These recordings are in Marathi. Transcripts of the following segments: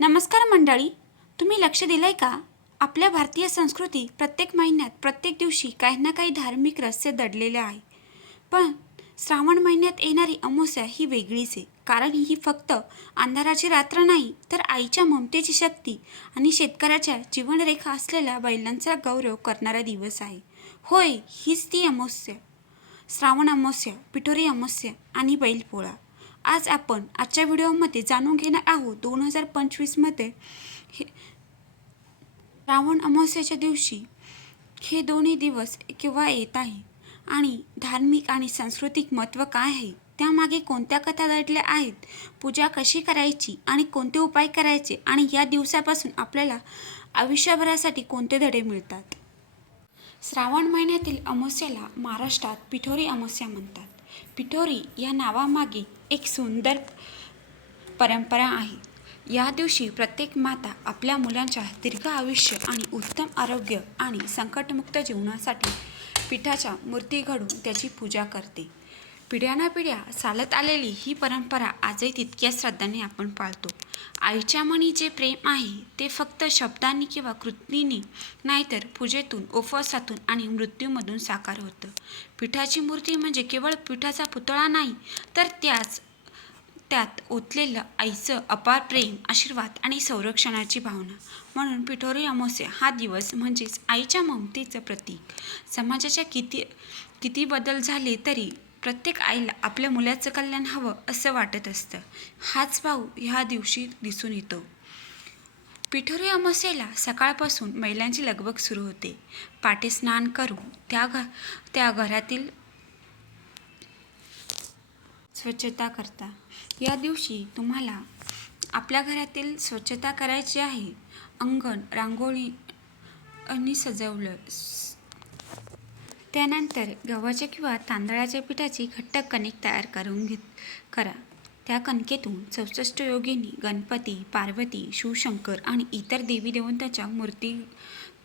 नमस्कार मंडळी तुम्ही लक्ष दिलं आहे का? आपल्या भारतीय संस्कृती प्रत्येक महिन्यात प्रत्येक दिवशी काही ना काही धार्मिक रहस्य दडलेले आहे. पण श्रावण महिन्यात येणारी अमावस्या ही वेगळीच आहे. कारण ही फक्त अंधाराची रात्र नाही तर आईच्या ममतेची शक्ती आणि शेतकऱ्याच्या जीवनरेखा असलेल्या बैलांचा गौरव करणारा दिवस आहे. होय हीच ती अमावस्या. श्रावण अमावस्या पिठोरी अमावस्या आणि बैलपोळा. आज आपण आजच्या व्हिडिओमध्ये जाणून घेणार आहोत दोन हजार पंचवीसमध्ये हे श्रावण अमावस्याच्या दिवशी हे दोन्ही दिवस केव्हा येत आहे. आणि धार्मिक आणि सांस्कृतिक महत्त्व काय आहे? त्यामागे कोणत्या कथा दडल्या आहेत? पूजा कशी करायची? आणि कोणते उपाय करायचे? आणि या दिवसापासून आपल्याला आयुष्यभरासाठी कोणते धडे मिळतात? श्रावण महिन्यातील अमावस्याला महाराष्ट्रात पिठोरी अमावस्या म्हणतात. पिठोरी या नावामागे एक सुंदर परंपरा आहे. या दिवशी प्रत्येक माता आपल्या मुलांच्या दीर्घ आयुष्य आणि उत्तम आरोग्य आणि संकटमुक्त जीवनासाठी पिठाच्या मूर्ती घडून त्याची पूजा करते. पिढ्यानापिढ्या चालत आलेली ही परंपरा आजही तितक्या श्रद्धाने आपण पाळतो. आईच्या मनी जे प्रेम आहे ते फक्त शब्दांनी किंवा कृतीने नाहीतर पूजेतून उपवासातून आणि मृत्यूमधून साकार होतं. पिठाची मूर्ती म्हणजे केवळ पिठाचा पुतळा नाही तर त्याच त्यात ओतलेलं आईचं अपार प्रेम आशीर्वाद आणि संरक्षणाची भावना. म्हणून पिठोरी अमावस्या हा दिवस म्हणजेच आईच्या ममतेचं प्रतीक. समाजाच्या किती किती बदल झाले तरी प्रत्येक आईला आपल्या मुलाचं कल्याण हवं असं वाटत असतं. हाच भाऊ ह्या दिवशी दिसून येतो. पिठोरी अमावस्येला सकाळपासून महिलांची लगबग सुरू होते. पाटे स्नान करून त्या घ त्या घरातील स्वच्छता करता. या दिवशी तुम्हाला आपल्या घरातील स्वच्छता करायची आहे. अंगण रांगोळी आणि सजवलं. त्यानंतर गव्हाच्या किंवा तांदळाच्या पिठाची घट्ट कणिक तयार करून घेत करा. त्या कणकेतून चौसष्ट योगिनी गणपती पार्वती शिवशंकर आणि इतर देवी देवतांच्या मूर्ती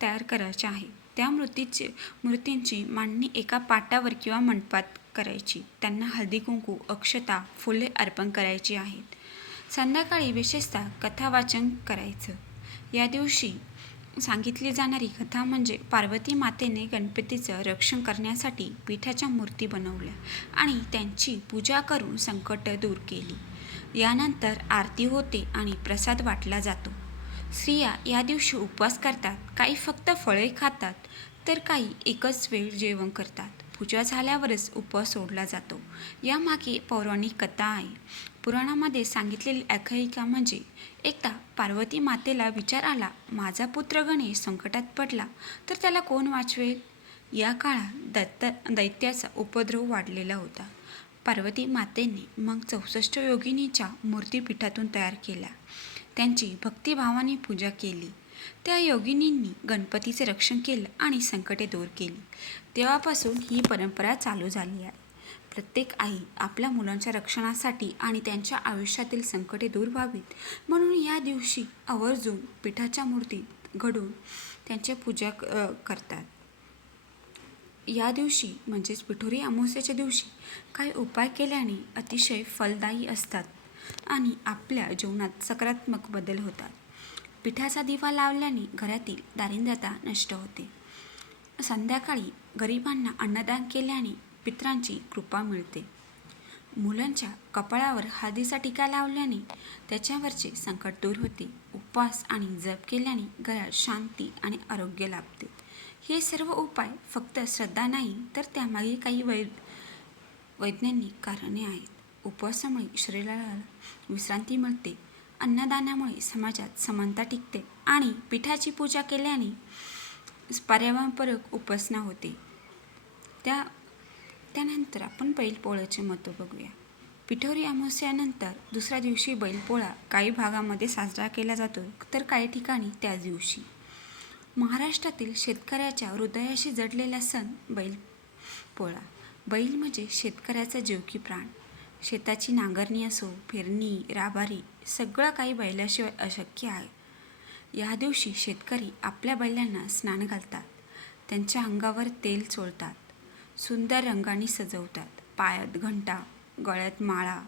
तयार करायच्या आहे त्या मूर्तीचे मूर्तींची मांडणी एका पाटावर किंवा मंडपात करायची. त्यांना हळदी कुंकू अक्षता फुले अर्पण करायची आहेत. संध्याकाळी विशेषतः कथावाचन करायचं. या दिवशी सांगितली जाणारी कथा म्हणजे पार्वती मातेने गणपतीचं रक्षण करण्यासाठी पिठाच्या मूर्ती बनवल्या आणि त्यांची पूजा करून संकट दूर केली. यानंतर आरती होते आणि प्रसाद वाटला जातो. स्त्रिया या दिवशी उपवास करतात काही फक्त फळे खातात तर काही एकच वेळ जेवण करतात. पूजा झाल्यावरच उपवास सोडला जातो. यामागे पौराणिक कथा आहे. पुराणामध्ये सांगितलेली आख्यायिका म्हणजे एकदा पार्वती मातेला विचार आला माझा पुत्र गणेश संकटात पडला तर त्याला कोण वाचवेल? या काळात दत्त दैत्याचा उपद्रव वाढलेला होता. पार्वती मातेने मग चौसष्ट योगिनीच्या मूर्तीपीठातून तयार केल्या त्यांची भक्तिभावाने पूजा केली. त्या योगिनींनी गणपतीचे रक्षण केलं आणि संकटे दूर केली. तेव्हापासून ही परंपरा चालू झाली आहे. प्रत्येक आई आपल्या मुलांच्या रक्षणासाठी आणि त्यांच्या आयुष्यातील संकटे दूर व्हावीत. म्हणून या दिवशी आवर्जून पिठाच्या मूर्तीत घडून त्यांची पूजा करतात. या दिवशी म्हणजेच पिठोरी अमावस्याच्या दिवशी काही उपाय केल्याने अतिशय फलदायी असतात आणि आपल्या जीवनात सकारात्मक बदल होतात. पिठाचा दिवा लावल्याने घरातील दारिद्र्यता नष्ट होते. संध्याकाळी गरिबांना अन्नदान केल्याने पित्रांची कृपा मिळते. मुलांच्या कपाळावर हळदीचा टीका लावल्याने त्याच्यावरचे संकट दूर होते. उपवास आणि जप केल्याने घरात शांती आणि आरोग्य लाभते. हे सर्व उपाय फक्त श्रद्धा नाही तर त्यामागे काही वै वैज्ञानिक कारणे आहेत. उपवासामुळे शरीराला विश्रांती मिळते. अन्नदानामुळे समाजात समानता टिकते आणि पिठाची पूजा केल्याने पर्यावरणपूरक उपासना होते. त्या त्यानंतर आपण बैलपोळ्याचे महत्त्व बघूया. पिठोरी अमावस्यानंतर दुसऱ्या दिवशी बैलपोळा काही भागामध्ये साजरा केला जातो तर काही ठिकाणी त्याच दिवशी. महाराष्ट्रातील शेतकऱ्याच्या हृदयाशी जडलेला सण बैलपोळा बैल म्हणजे शेतकऱ्याचा जीवकी प्राण. शेताची नांगरणी असो पेरणी राबारी सगळं काही बैलाशिवाय अशक्य आहे. या दिवशी शेतकरी आपल्या बैलांना स्नान घालतात. त्यांच्या अंगावर तेल चोळतात. सुंदर रंगाने सजवतात. पायात घंटा गळ्यात माळा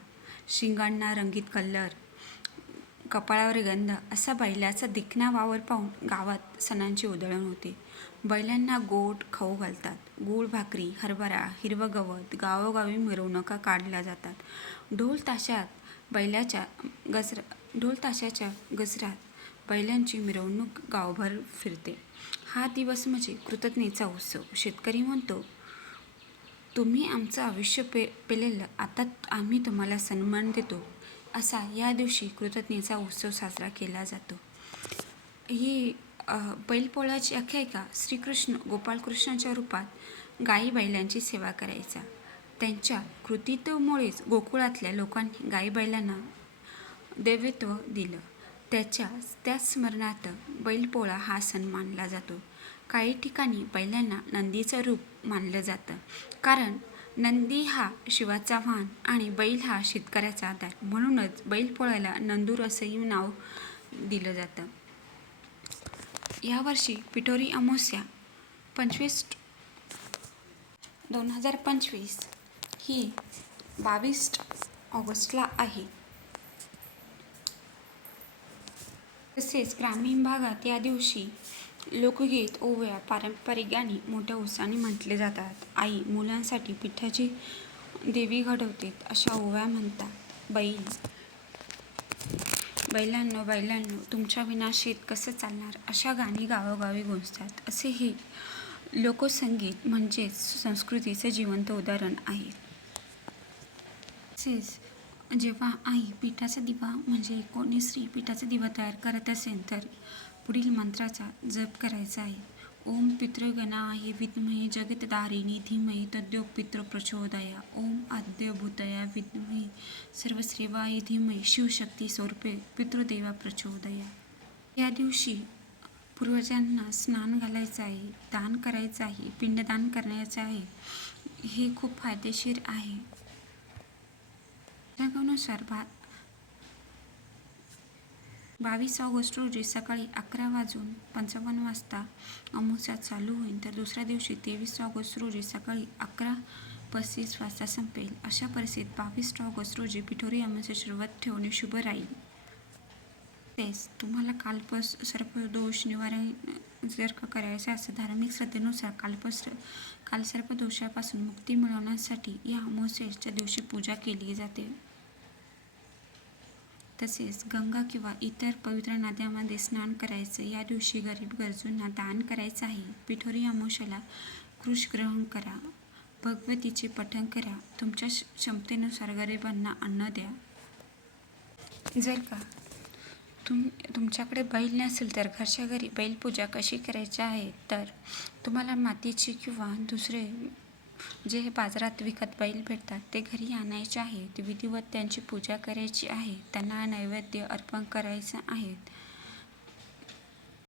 शिंगांना रंगीत कलर कपाळावर गंध असा बैलाचा दिखणा वावर पाहून गावात सणांची उधळण होते. बैलांना गोड खाऊ घालतात. गूळ भाकरी हरभरा हिरवं गवत गावोगावी मिरवणुका काढल्या जातात. ढोल ताशात बैलाच्या गजरा ढोल ताशाच्या गजरात बैलांची मिरवणूक गावभर फिरते. हा दिवस म्हणजे कृतज्ञतेचा उत्सव. शेतकरी म्हणतो तुम्ही आमचं आयुष्य पे पेलेलं आता आम्ही तुम्हाला सन्मान देतो. असा या दिवशी कृतज्ञतेचा उत्सव साजरा केला जातो. ही बैलपोळाची बैलपोळ्याची आख्यायिका श्रीकृष्ण गोपाळकृष्णाच्या रूपात गाई बैलांची सेवा करायचा. त्यांच्या कृतित्वमुळेच गोकुळातल्या लोकांनी गाई बैलांना दैवत्व दिलं. त्याच्या त्याच स्मरणार्थ बैलपोळा हा सण मानला जातो. काही ठिकाणी बैलांना नंदीचं रूप मानलं जातं. कारण नंदी हा शिवाचा वाहन आणि बैल हा शेतकऱ्याचा आधार. म्हणूनच बैलपोळ्याला नंदूर असंही नाव दिलं जातं. यावर्षी पिठोरी अमावस्या पंचवीस दोन हजार पंचवीस ही बावीस ऑगस्टला आहे. तसेच ग्रामीण भागात या दिवशी लोकगीत ओव्या पारंपरिक गाणी मोठ्या उत्साहाने म्हटले जातात. आई मुलांसाठी पिठाची देवी घडवते अशा ओव्या म्हणतात. बैल बैलांनो बैलांनो तुमच्या विना शेत कसं चालणार? अशा गाणी गावोगावी गुंजतात. असे हे लोकसंगीत म्हणजेच संस्कृतीचे जिवंत उदाहरण आहे. तसेच जेव्हा आई पिठाचा दिवा म्हणजे कोणी स्त्री पिठाचा दिवा तयार करत असेल तर पुढील मंत्राचा जप करायचा आहे. ओम पितृगणाय विद्महे जगतदारिणी धीमहि तद्यो पितृ प्रचोदया। ओम आद्यभूतया विद्महे सर्वश्रेवाय धीमहि शिवशक्ती स्वरूपे पितृदेवा प्रचोदया। या दिवशी पूर्वजांना स्नान घालायचं आहे दान करायचं आहे पिंडदान करण्याचं आहे हे खूप फायदेशीर आहे. त्यानुसार भात बावीस ऑगस्ट रोजी सकाळी अकरा वाजून पंचावन्न वाजता अमुसा चालू होईल तर दुसऱ्या दिवशी तेवीस ऑगस्ट रोजी सकाळी अकरा पस्तीस वाजता संपेल. अशा परिस्थितीत बावीस ऑगस्ट रोजी पिठोरी अमावस्या सुरुवात ठेवणे शुभ राहील. तेच तुम्हाला कालपस सर्पदोष निवारण जर का करायचे असेल धार्मिक श्रद्धेनुसार कालपस कालसर्पदोषापासून मुक्ती मिळवण्यासाठी या अमुसेच्या दिवशी पूजा केली जाते. तसेच गंगा किंवा इतर पवित्र नद्यामध्ये स्नान करायचं या दिवशी गरीब गरजूंना दान करायचं आहे. पिठोरी अमोशाला कृष ग्रहण करा. भगवतीचे पठण करा. तुमच्या क्षमतेनुसार गरिबांना अन्न द्या. जर का तुम तुमच्याकडे बैल नसेल तर घरच्या घरी बैलपूजा कशी करायची आहे? तर तुम्हाला मातीची किंवा दुसरे जे हे बाजारात विकत बैल भेटतात ते घरी आणायचे आहेत. विधिवत त्यांची पूजा करायची आहे. त्यांना नैवेद्य अर्पण करायचं आहे.